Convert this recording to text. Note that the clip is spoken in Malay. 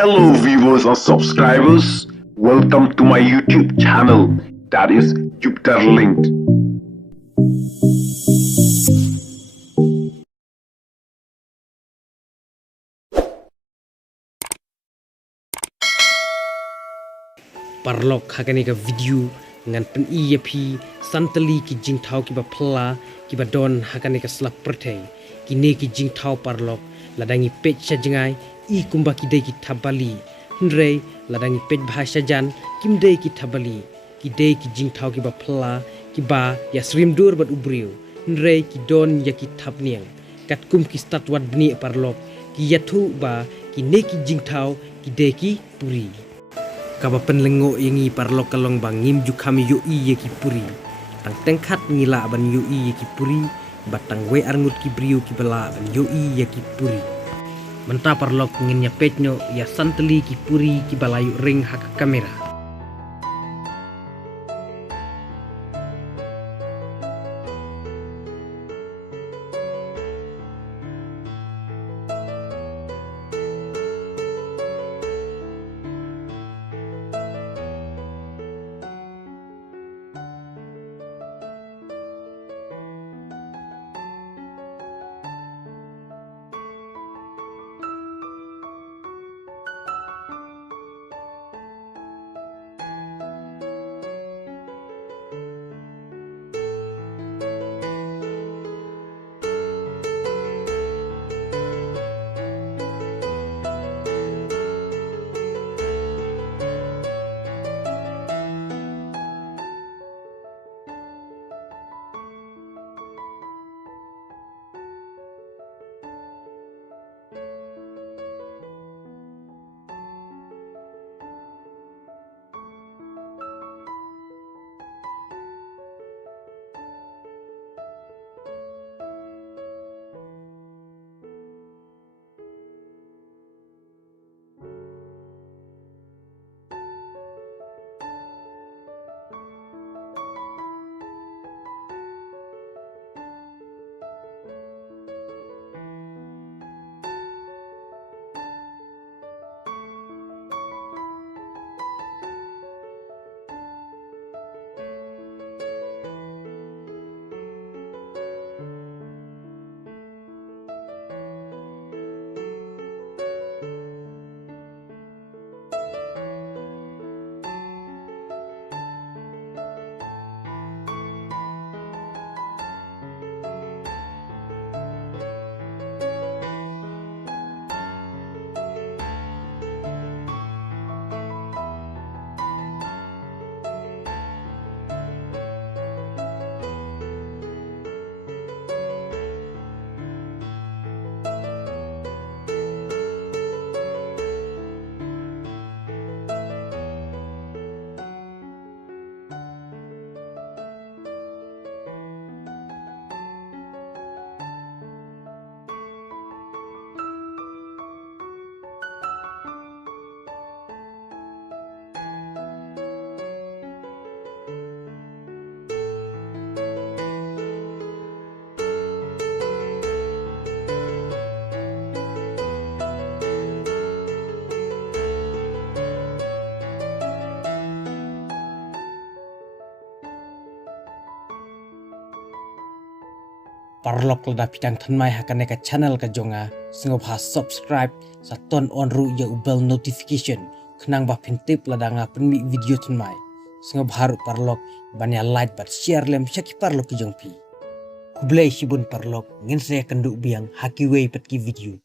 Hello viewers and subscribers, welcome to my YouTube channel, that is Jupiter Linked. Parlok hakane ka video ngan pen pi santali ki jingthau ki ba phla ki ba don hakane ka slap perthei ki ne ki jingthau parlok ladangi peit sajengai I kumba ki dei ki thabali nrei ladangi peit bhasha jan kim dei ki thabali ki dei ki jingthau ki ba phla ki ba ya srim dur bat ubriu nrei ki don ya ki thabniang kat kum ki statwat bni parlok ki yathu ba ki ne ki jingthau ki dei ki puri kaba penlengo yangi parlok kalong bangim jukami yo I ki puri tang tengkat ngila ban yo I ki puri batang we arngut ki brio ki bala ban yo I ki puri menta parlok nginya petnyo ya santeli ki puri ki balayu ring hak kamera parlok lada pitang thanmai hakane ka channel ka jonga singob ha subscribe sa ton on ru ya bell notification khnang ba phintip lada nga penmi video thanmai singob haru parlok banya like bat share lem shaki parlok ki jongpi kublai sibun parlok ngin se kandu biang hakiwei patki video